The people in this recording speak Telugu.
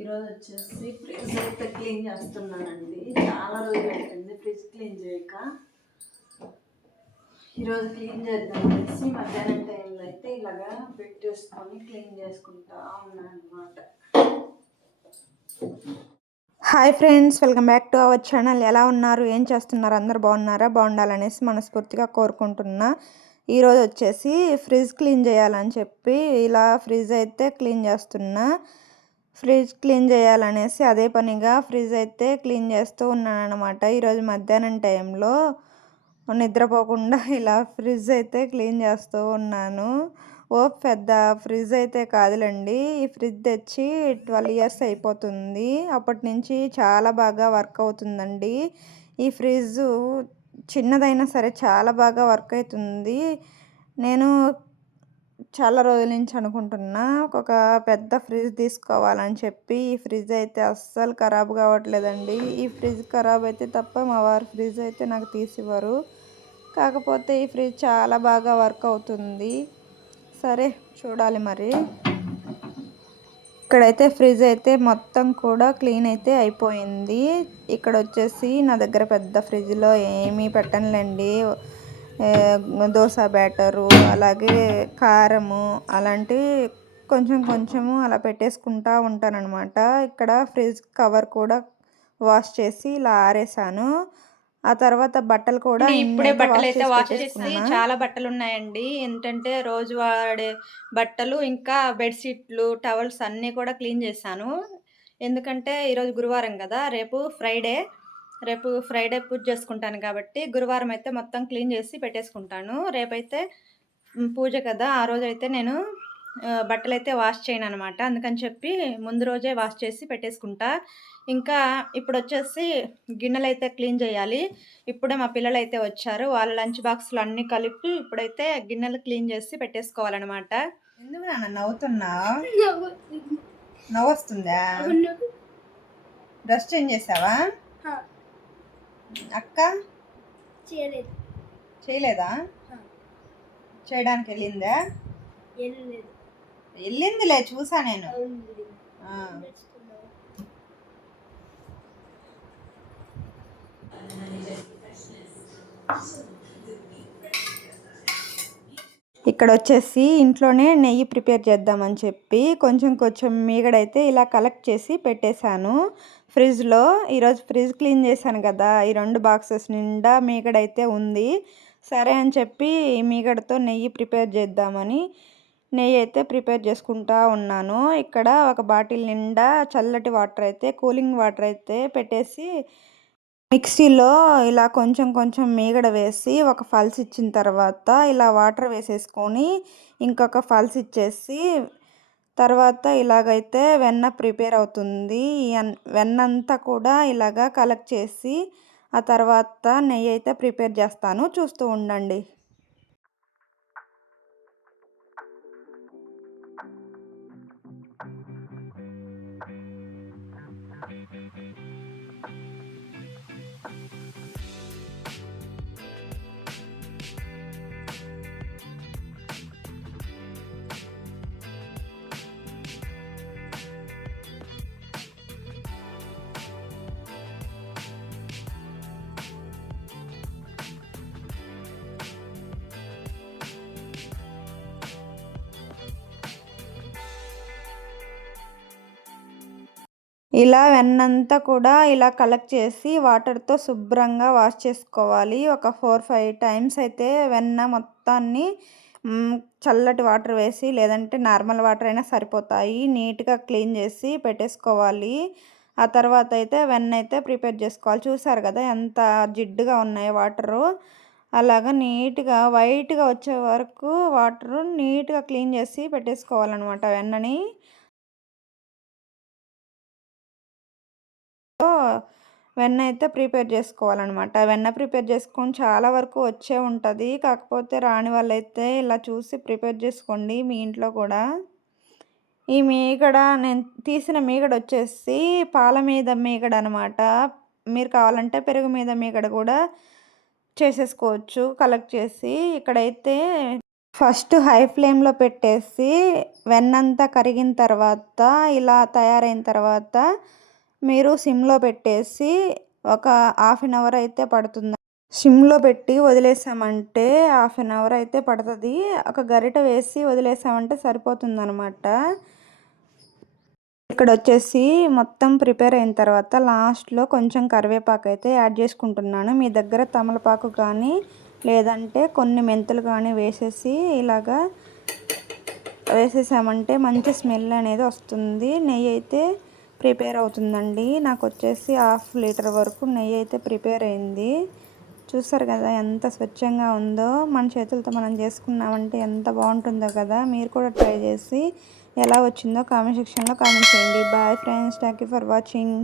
ఈరోజు వచ్చేసి ఫ్రిడ్జ్ అయితే క్లీన్ చేస్తున్నానండి. చాలా రోజులు అయిపోయింది ఫ్రిడ్జ్ క్లీన్ చేయక. ఈరోజు క్లీన్ చేద్దాం అనేసి మధ్యాహ్నం టైంలో అయితే ఇలాగా పెట్టేసుకొని క్లీన్ చేసుకుంటా ఉన్నాను అనమాట. Hi friends, welcome back to our channel. ఎలా ఉన్నారు, ఏం చేస్తున్నారు? అందరు బాగున్నారా? బాగుండాలనేసి మనస్ఫూర్తిగా కోరుకుంటున్నా. ఈరోజు వచ్చేసి ఫ్రిడ్జ్ క్లీన్ చేయాలని చెప్పి ఇలా ఫ్రిడ్జ్ అయితే క్లీన్ చేస్తున్నా. ఫ్రిడ్జ్ క్లీన్ చేయాలనేసి అదే పనిగా ఫ్రిడ్జ్ అయితే క్లీన్ చేస్తూ ఉన్నాను అనమాట. ఈరోజు మధ్యాహ్నం టైంలో నిద్రపోకుండా ఇలా ఫ్రిడ్జ్ అయితే క్లీన్ చేస్తూ ఉన్నాను. పెద్ద ఫ్రిడ్జ్ అయితే కాదులేండి. ఈ ఫ్రిడ్జ్ తెచ్చి 12 ఇయర్స్ అయిపోతుంది. అప్పటి నుంచి చాలా బాగా వర్క్ అవుతుందండి. ఈ ఫ్రిడ్జ్ చిన్నదైనా సరే చాలా బాగా వర్క్ అవుతుంది. నేను చాలా రోజుల నుంచి అనుకుంటున్నా ఒక పెద్ద ఫ్రిడ్జ్ తీసుకోవాలని చెప్పి. ఈ ఫ్రిడ్జ్ అయితే అస్సలు ఖరాబ్ కావట్లేదండి. ఈ ఫ్రిడ్జ్ ఖరాబ్ అయితే తప్ప మా వారి ఫ్రిడ్జ్ అయితే నాకు తీసివ్వరు. కాకపోతే ఈ ఫ్రిడ్జ్ చాలా బాగా వర్క్ అవుతుంది. సరే చూడాలి మరి. ఇక్కడైతే ఫ్రిడ్జ్ అయితే మొత్తం కూడా క్లీన్ అయితే అయిపోయింది. ఇక్కడ వచ్చేసి నా దగ్గర పెద్ద ఫ్రిడ్జ్లో ఏమీ పెట్టనులేండి. దోశ బ్యాటరు, అలాగే కారము, అలాంటివి కొంచెం కొంచెము అలా పెట్టేసుకుంటా ఉంటానన్నమాట. ఇక్కడ ఫ్రిడ్జ్ కవర్ కూడా వాష్ చేసి ఇలా ఆరేసాను. ఆ తర్వాత బట్టలు కూడా ఇప్పుడే బట్టలు అయితే వాష్ చేసి చాలా బట్టలు ఉన్నాయండి. ఏంటంటే రోజు వాడే బట్టలు, ఇంకా బెడ్షీట్లు, టవల్స్ అన్నీ కూడా క్లీన్ చేశాను. ఎందుకంటే ఈరోజు గురువారం కదా, రేపు ఫ్రైడే పూజ చేసుకుంటాను కాబట్టి గురువారం అయితే మొత్తం క్లీన్ చేసి పెట్టేసుకుంటాను. రేపైతే పూజ కదా, ఆ రోజు అయితే నేను బట్టలు అయితే వాష్ చేయను అనమాట. అందుకని చెప్పి ముందు రోజే వాష్ చేసి పెట్టేసుకుంటా. ఇంకా ఇప్పుడు వచ్చేసి గిన్నెలు అయితే క్లీన్ చేయాలి. ఇప్పుడే మా పిల్లలు అయితే వచ్చారు. వాళ్ళ లంచ్ బాక్స్లు అన్నీ కలిపి ఇప్పుడైతే గిన్నెలు క్లీన్ చేసి పెట్టేసుకోవాలన్నమాట. ఎందుకు నాన్న నవ్వుతున్నావు? నవ్వు వస్తుందా? డ్రెస్ చేంజ్ చేసావా? అక్క చేయలేదా? చేయడానికి వెళ్ళిందా? వెళ్ళిందిలే, చూసా నేను. ఇక్కడ వచ్చేసి ఇంట్లోనే నెయ్యి ప్రిపేర్ చేద్దామని చెప్పి కొంచెం కొంచెం మీగడైతే ఇలా కలెక్ట్ చేసి పెట్టేశాను ఫ్రిడ్జ్లో. ఈరోజు ఫ్రిడ్జ్ క్లీన్ చేశాను కదా, ఈ 2 బాక్సెస్ నిండా మీగడైతే ఉంది. సరే అని చెప్పి ఈ మీగడతో నెయ్యి ప్రిపేర్ చేద్దామని నెయ్యి అయితే ప్రిపేర్ చేసుకుంటా ఉన్నాను. ఇక్కడ ఒక బాటిల్ నిండా చల్లటి వాటర్ అయితే, కూలింగ్ వాటర్ అయితే పెట్టేసి మిక్సీలో ఇలా కొంచెం కొంచెం మీగడ వేసి ఒక పల్స్ ఇచ్చిన తర్వాత ఇలా వాటర్ వేసేసుకొని ఇంకొక పల్స్ ఇచ్చేసి తర్వాత ఇలాగైతే వెన్న ప్రిపేర్ అవుతుంది. వెన్నంతా కూడా ఇలాగా కలెక్ట్ చేసి ఆ తర్వాత నెయ్యి అయితే ప్రిపేర్ చేస్తాను, చూస్తూ ఉండండి. ఇలా వెన్నంతా కూడా ఇలా కలెక్ట్ చేసి వాటర్తో శుభ్రంగా వాష్ చేసుకోవాలి. ఒక 4-5 టైమ్స్ అయితే వెన్న మొత్తాన్ని చల్లటి వాటర్ వేసి, లేదంటే నార్మల్ వాటర్ అయినా సరిపోతాయి, నీట్గా క్లీన్ చేసి పెట్టేసుకోవాలి. ఆ తర్వాత అయితే వెన్న అయితే ప్రిపేర్ చేసుకోవాలి. చూసారు కదా ఎంత జిడ్డుగా ఉన్నాయో వాటరు. అలాగా నీట్గా వైట్గా వచ్చే వరకు వాటరు నీట్గా క్లీన్ చేసి పెట్టేసుకోవాలన్నమాట వెన్నని. వెన్న అయితే ప్రిపేర్ చేసుకోవాలన్నమాట. వెన్న ప్రిపేర్ చేసుకొని చాలా వరకు వచ్చే ఉంటుంది. కాకపోతే రాని వాళ్ళైతే ఇలా చూసి ప్రిపేర్ చేసుకోండి మీ ఇంట్లో కూడా. ఈ మీగడ నేను తీసిన మీగడ వచ్చేసి పాల మీద మీగడ అనమాట. మీరు కావాలంటే పెరుగు మీద మీగడ కూడా చేసేసుకోవచ్చు కలెక్ట్ చేసి. ఇక్కడైతే ఫస్ట్ హై ఫ్లేమ్లో పెట్టేసి వెన్నంతా కరిగిన తర్వాత ఇలా తయారైన తర్వాత మీరు సిమ్లో పెట్టేసి ఒక హాఫ్ అన్ అవర్ అయితే పడుతుంది. సిమ్లో పెట్టి వదిలేసామంటే హాఫ్ అన్ అవర్ అయితే పడుతుంది. ఒక గరిట వేసి వదిలేసామంటే సరిపోతుందన్నమాట. ఇక్కడ వచ్చేసి మొత్తం ప్రిపేర్ అయిన తర్వాత లాస్ట్లో కొంచెం కరివేపాకు అయితే యాడ్ చేసుకుంటున్నాను. మీ దగ్గర తమలపాకు కానీ లేదంటే కొన్ని మెంతులు కానీ వేసేసి ఇలాగా వేసేసామంటే మంచి స్మెల్ అనేది వస్తుంది. నెయ్యి అయితే ప్రిపేర్ అవుతుందండి. నాకు వచ్చేసి 1/2 లీటర్ వరకు నెయ్యి అయితే ప్రిపేర్ అయింది. చూసారు కదా ఎంత స్వచ్ఛంగా ఉందో. మన చేతులతో మనం చేసుకున్నామంటే ఎంత బాగుంటుందో కదా. మీరు కూడా ట్రై చేసి ఎలా వచ్చిందో కామెంట్ సెక్షన్లో కామెంట్ చేయండి. Bye friends, thank you for watching.